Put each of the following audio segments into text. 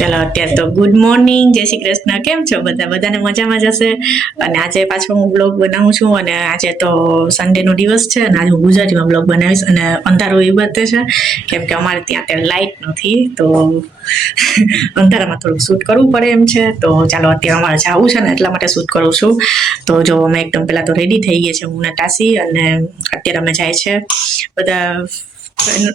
ચલો અત્યારે તો ગુડ મોર્નિંગ, જય શ્રી કૃષ્ણ. કેમ છો બધા? બધાને મજામાં જ હશે. અને આજે પાછો હું બ્લોગ બનાવું છું અને આજે તો સન્ડેનો દિવસ છે અને આજે હું ગુજરાતીમાં બ્લોગ બનાવીશ અને અંધારું એ બધે છે કેમ કે અમારે ત્યાં અત્યારે લાઇટ નથી તો અંધારામાં થોડુંક શૂટ કરવું પડે એમ છે. તો ચાલો અત્યારે અમારે જવું છે ને એટલા માટે શૂટ કરું છું. તો જો અમે એકદમ પહેલાં તો રેડી થઈ ગયા છે હું ને તાસી, અને અત્યારે અમે જાય છે બધા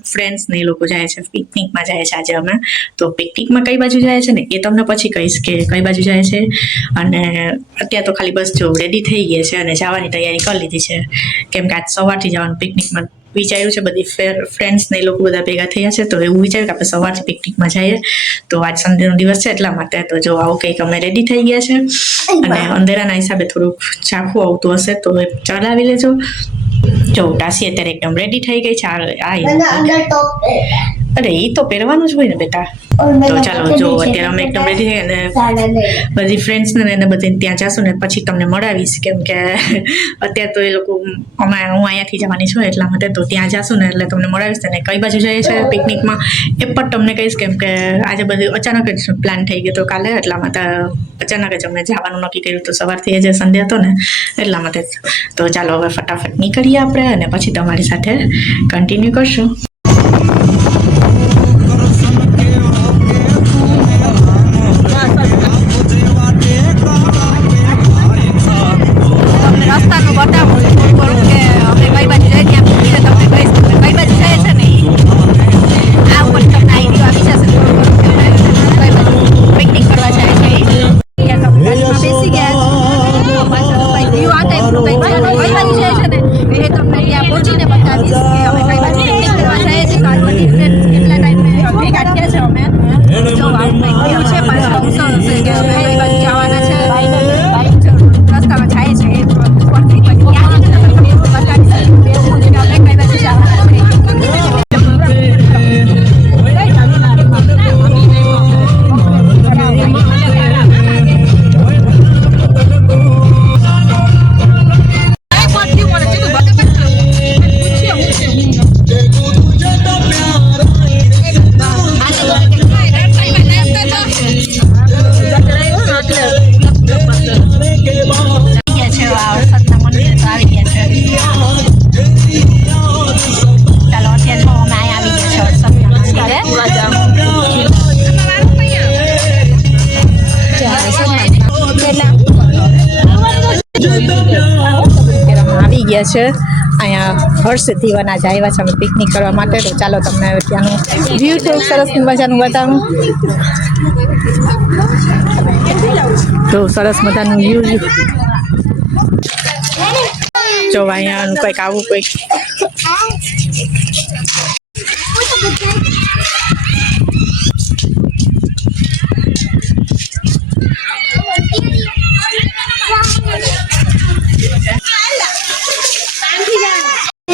ફ્રેન્ડ્સ ને એ લોકો જાય છે પિકનિકમાં જાય છે આજે અમે. તો પિકનિકમાં કઈ બાજુ જાય છે ને એ તમને પછી કહીશ કે કઈ બાજુ જાય છે. અને અત્યારે તો ખાલી બસ જો રેડી થઈ ગયા છે અને જવાની તૈયારી કરી લીધી છે કેમ કે આજ સવારથી જવાનું પિકનિકમાં વિચાર્યું છે. બધી ફ્રેન્ડ્સ ને એ લોકો બધા ભેગા થયા છે તો એવું વિચાર્યું કે આપણે સવારથી પિકનિકમાં જઈએ. તો આજ સન્ડેનો દિવસ છે એટલા માટે તો જો આવું કંઈક અમે રેડી થઈ ગયા છે અને અંધેરાના હિસાબે થોડુંક ઝાંખું આવતું હશે તો એ ચલાવી લેજો. જો તાસી અત્યારે એકદમ રેડી થઈ ગઈ છે. અરે એ તો પહેરવાનું જ હોય ને બેટા. તો ચાલો જો અત્યારે અમે એકદમ રેડી થઈ અને બધી ફ્રેન્ડ્સને એને બધી ત્યાં જશું ને પછી તમને મળાવીશ કેમ કે અત્યારે તો એ લોકો હું અહીંયાથી જવાની છું એટલા માટે તો ત્યાં જશું ને એટલે તમને મળાવીશ ને કઈ બાજુ જઈએ છે પિકનિકમાં એ પણ તમને કહીશ કેમ કે આજે બધું અચાનક જ પ્લાન થઈ ગયો તો કાલે એટલા માટે અચાનક જ અમે જવાનું નક્કી કર્યું તો સવારથી જે સન્ડે હતો ને એટલા માટે. તો ચાલો હવે ફટાફટ નીકળીએ આપણે અને પછી તમારી સાથે કન્ટિન્યુ કરશું. ગયા છે અહીંયા હર્ષથી વના જ આવ્યા છે અમે પિકનિક કરવા માટે. તો ચાલો તમને ત્યાંનું વ્યૂ થોડુંક સરસ મજાનું બતાવું. તો સરસ મજાનું વ્યૂ જો અહીંયાનું કંઈક આવું કંઈક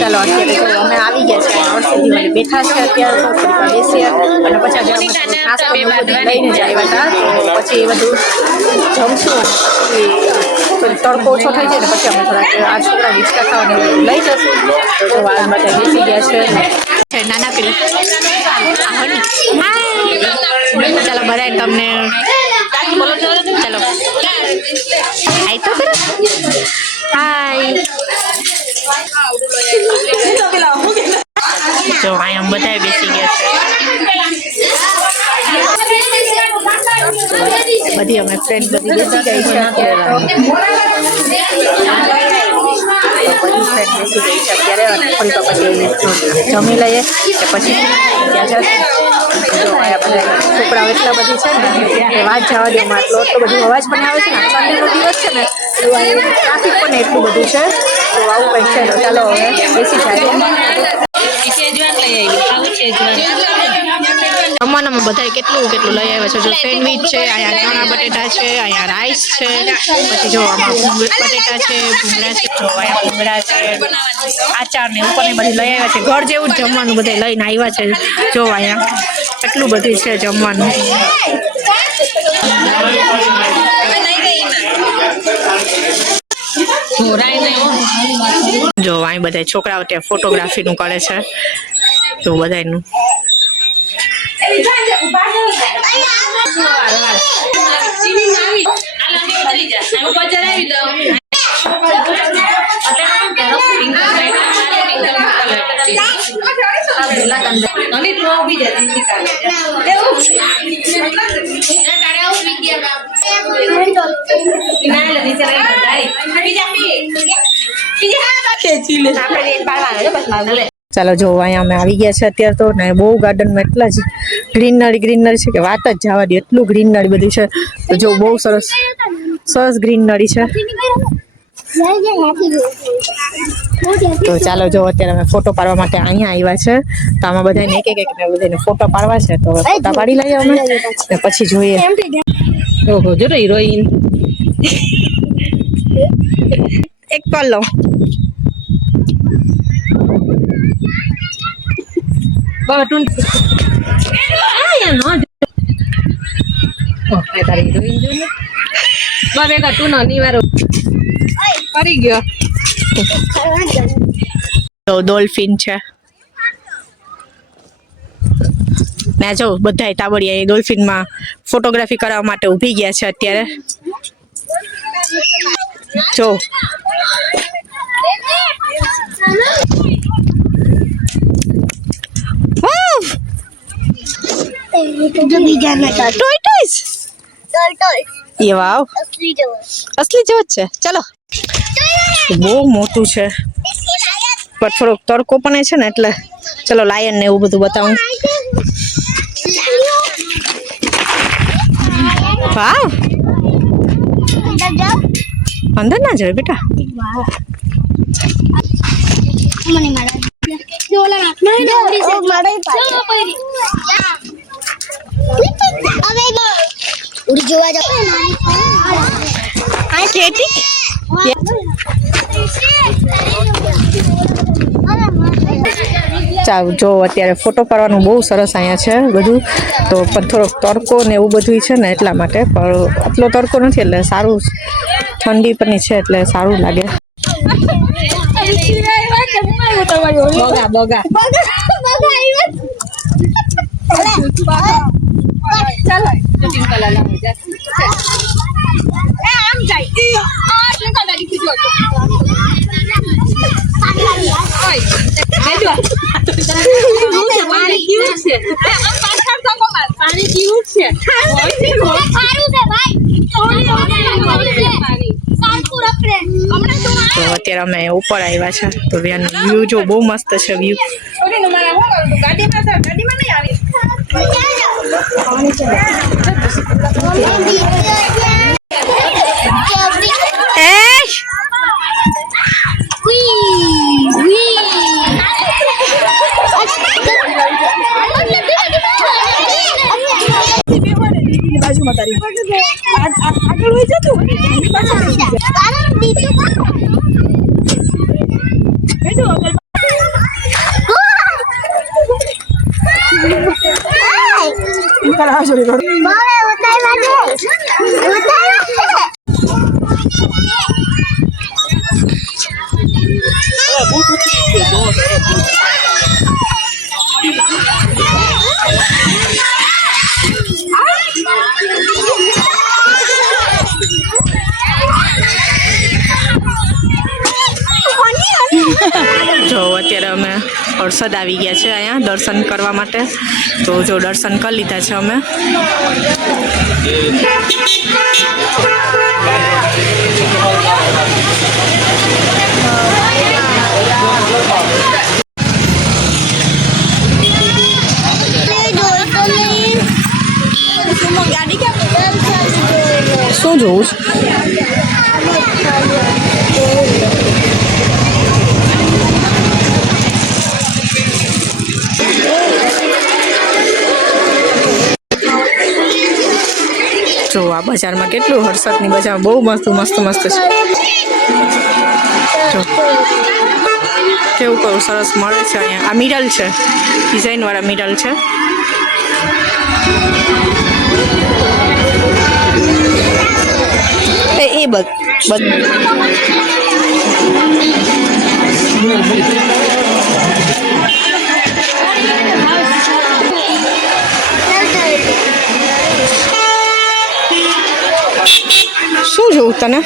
ચાલો અત્યારે તો અમે આવી ગયા છે હર્ષથી બેઠા છે અત્યારે તો થોડીક બેસીએ અને પછી આજે અમે નાસ્તો લઈને જ આવ્યા હતા તો પછી એ બધું જમશું પછી તડકો ઓછો થઈ જાય ને પછી અમે થોડાક આ છોકરા હિંચકા ખાવાનું લઈ જશું. તો વાર માટે બેસી ગયા છે નાના પેલા. ચાલો બધા તમને ચાલો હાય તો કરો હાય. જો અહીંયા બધા બેસી ગયા છે બધી અમે ફ્રેન્ડ બધી બેસી ગઈ છે અત્યારે અને થોડીક પછી જમી લઈએ કે પછી ત્યાં જશું. બધા છોકરાઓ એટલા બધી છે ને એ વાત જવા દે માટલો એટલો બધું અવાજ પણ આવે છે ને સન્ડેનો દિવસ છે ને ટ્રાફિક પણ એટલું બધું છે. તો આવું કંઈક છે. તો ચાલો હવે બેસી જાય. જમવાનામાં બધા કેટલું કેટલું લઈ આવ્યા છે. જો સેન્ડવીચ છે, અહીંયા ચણા બટેટા છે, અહીંયા રાઈસ છે, પછી જો આમાં બટેટા છે, ભૂંગળા છે, જો અહીંયા ભૂંગળા છે, આચાર ને ઉપર ને બધું લઈ આવ્યા છે. ઘર જેવું જ જમવાનું બધા લઈને આવ્યા છે. જો અહીંયા એટલું બધું છે જમવાનું. જો અહીં બધા છોકરાઓ ત્યાં ફોટોગ્રાફીનું કરે છે તો બધાનું ચાલો જો અહીંયા અમે આવી ગયા છે અત્યારે તો ને બહુ ગાર્ડનમાં એટલા જ ગ્રીનરી છે કે વાત જ જવા દે, એટલું ગ્રીનરી બધું છે. તો જો બહુ સરસ સરસ ગ્રીનરી છે. તો ચાલો જો અત્યારે અમે ફોટો પાડવા માટે અહીંયા આવ્યા છે. તો આમાં બધાને એક બધાને ફોટો પાડવા છે. તો ફોટા પાડી લઈએ અમે ને પછી જોઈએ. ઓહો જો હિરોઈન એક કોલ લો. બટુન આયા નો ઓહ એ તારી હિરોઈન જો ને બાબે કાટુ નો નીવારો પડી ગયો. તો ડોલ્ફિન છે ને જો બધાય તાબડિયા એ ડોલ્ફિનમાં ફોટોગ્રાફી કરવા માટે ઊભી ગયા છે અત્યારે. જો ये वाव असली जो છે. ચલો બહુ મોટું છે પણ થોડોક તડકો પણ છે ને એટલે ચલો લાયન ને એવું બધું બતાવું. વાવ અંદર ના જાય બેટા. ચાલો જો અત્યારે ફોટો પાડવાનું બહુ સરસ અહીંયા છે બધું. તો પણ થોડોક તડકો ને એવું બધું છે ને એટલા માટે, પણ આટલો તડકો નથી એટલે સારું, ઠંડી પણ છે એટલે સારું લાગે. બગા તો અત્યારે અમે ઉપર આવ્યા છે. તો વ્યૂ જો બહુ મસ્ત છે વ્યૂ. બાજુમાં તારી આગળ હોય જતું જો અત્યારે અમે હર્ષદ આવી ગયા છે અહીંયા દર્શન કરવા માટે. તો જો દર્શન કરી લીધા છે અમે. શું જોવું જો આ બજારમાં કેટલું હર્ષદની બજારમાં બહુ મસ્ત છે. જો કેવું કરું સરસ મળે છે અહીંયા. આ મિરલ છે, ડિઝાઇન વાળા મિરલ છે. એ બધ શું જોવું તને?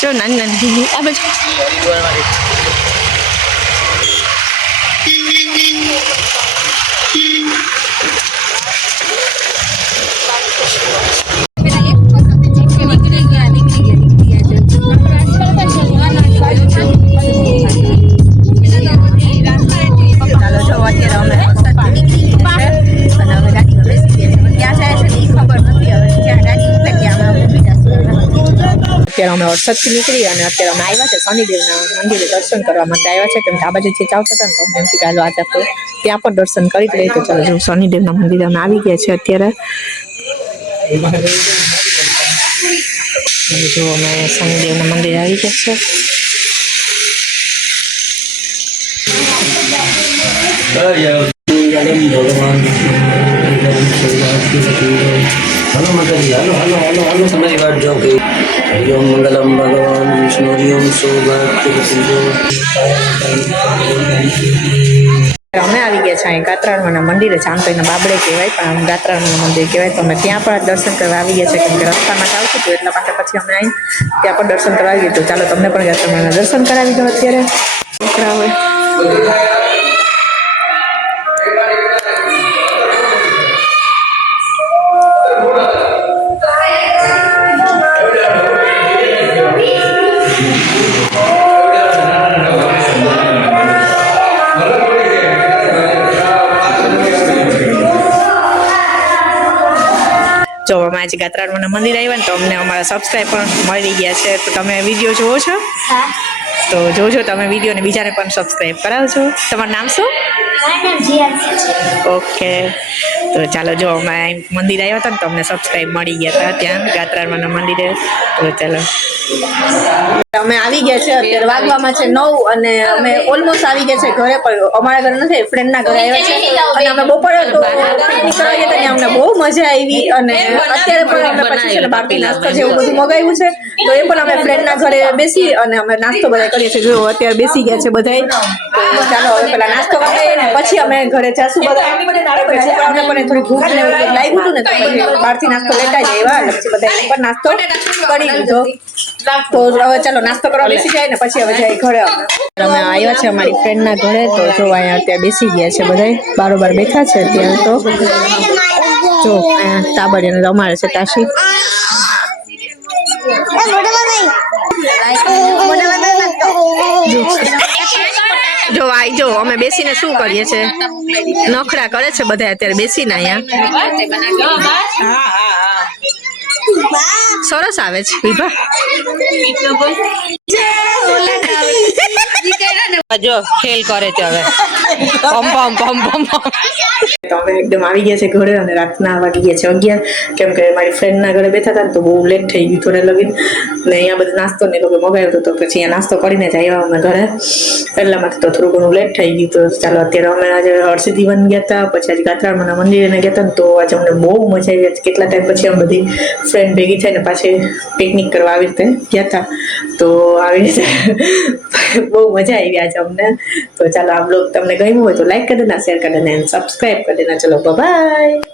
જો નાની નાની આ બાજુ અત્યારે અમે વરસાદથી નીકળી અને અત્યારે અમે આવ્યા છે શનિદેવના મંદિરે દર્શન કરવા માટે આવ્યા છે કેમ કે આ બાજુ જે ચાવતા હતા ને તો એમથી ચાલો આજે તો ત્યાં પણ દર્શન કરી જ લઈએ તો ચાલો જો શનિદેવના મંદિરે અમે આવી ગયા છે અત્યારે જો અમે શનિદેવના મંદિરે આવી ગયા છે हेलो माता जी हेलो हेलो हेलो हेलो समझ बात जो कि हरिओम मंगलम भगवान विष्णु हरिओम અમે આવી ગયા છે અહીં ગાત્રાળમાના મંદિરે ચાંદોઈના બાબડે કહેવાય પણ આમ ગાત્રાળમાના મંદિર કહેવાય તો અમે ત્યાં પણ દર્શન કરવા આવી ગયા છે કેમ કે રસ્તામાં આવતું હતું એટલા માટે પછી અમે અહીં ત્યાં પણ દર્શન કરવા આવી ગયા તો ચાલો તમને પણ ગાત્રાળમાના દર્શન કરાવી દો અત્યારે જો અમે આજે ગાત્રાળમાના મંદિર આવ્યા ને તો અમને અમારા સબસ્ક્રાઈબ પણ મળી ગયા છે તો તમે વિડીયો જોવો છો તો જોજો તમે વિડીયોને બીજાને પણ સબસ્ક્રાઈબ કરાવજો તમારું નામ શું ઓકે તો ચાલો જો અમે મંદિર આવ્યા હતા ને તો અમને સબસ્ક્રાઈબ મળી ગયા હતા ત્યાં ગાત્રાળમાના મંદિરે તો ચાલો અમે આવી ગયા છે અત્યારે વાગવામાં છે 9 અને અમે ઓલમોસ્ટ આવી ગયા છે ઘરે પણ અમારા ઘરે નથી ફ્રેન્ડના ઘરે આવ્યા છે અને અમે બપોરે તો પિકનિક કરવા ગયા હતા અમને બહુ મજા આવી અને અત્યારે પણ અમે પછી છે ને બહારથી નાસ્તો જેવું બધું મગાવ્યું છે તો એ પણ અમે ફ્રેન્ડના ઘરે બેસી અને અમે નાસ્તો બધા કરીએ છીએ જો અત્યારે બેસી ગયા છે બધાય તો ચાલો હવે પેલા નાસ્તો કરીએ ને પછી અમે ઘરે જાશું બધા છોકરાઓને પણ થોડી ભૂખ ને એવું લાગ્યું હતું ને તો પછી બહારથી નાસ્તો લેતા જ આવ્યા એટલે પછી બધા પણ નાસ્તો કરી લીધો તો હવે ચાલો નાસ્તો કરવા બેસી જાય ને પછી હવે જાય ઘરે અમે આવ્યા છે અમારી ફ્રેન્ડના ઘરે તો જો અહીંયા અત્યારે બેસી ગયા છે બધા બારોબાર બેઠા છે અત્યારે તો જો અહીંયા તાબડિયાને રમાડે છે તાશી જો આઈ જો અમે બેસીને શું કરીએ છે નખડા કરે છે બધા અત્યારે બેસીને અહીંયા સરસ આવે છે વિભા જો ખેલ કરે છે હવે પમ પમ પમ પમ તો અમે એકદમ આવી ગયા છે ઘરે અને રાતના વાગી ગયા છે 11 કેમ કે મારી ફ્રેન્ડના ઘરે બેઠા હતા તો બહુ લેટ થઈ ગયું થોડે લગીન ને અહીંયા બધો નાસ્તો ને લોકો મગાવ્યો હતો તો પછી અહીંયા નાસ્તો કરીને જ આવ્યા અમે ઘરે એટલા માટે તો થોડું ઘણું લેટ થઈ ગયું તો ચાલો અત્યારે અમે આજે હરસિદ્ધિ વન ગયા હતા પછી આજે ગાત્રાળમાના મંદિરે ગયા હતા ને તો આજે અમને બહુ મજા આવી કેટલા ટાઈમ પછી અમે બધી ફ્રેન્ડ ભેગી થઈને પાછી પિકનિક કરવા આવી રીતે ગયા હતા તો આવી રીતે બહુ મજા આવી આજે અમને તો ચાલો આ બ્લોગ તમને ગમ્યું હોય તો લાઈક કરી દેના શેર કરી દેના સબસ્ક્રાઈબ કરી દેના ચલો બાય